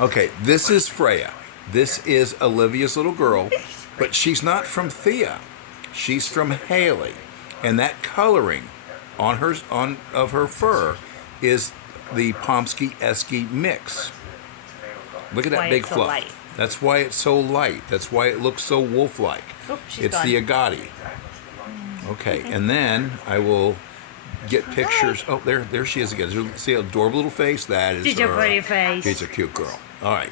Okay, this is Freya. This is Olivia's little girl, but she's not from Thea. She's from Haley, and that coloring on her fur is the Pomsky Esky mix. Look at that big fluff. Light. That's why it's so light. That's why it looks so wolf-like. Oh, It's gone. the Agati. Okay, and then I will get pictures. Oh, there she is again. See her adorable little face? That is She's her. a pretty face. She's a cute girl. All right.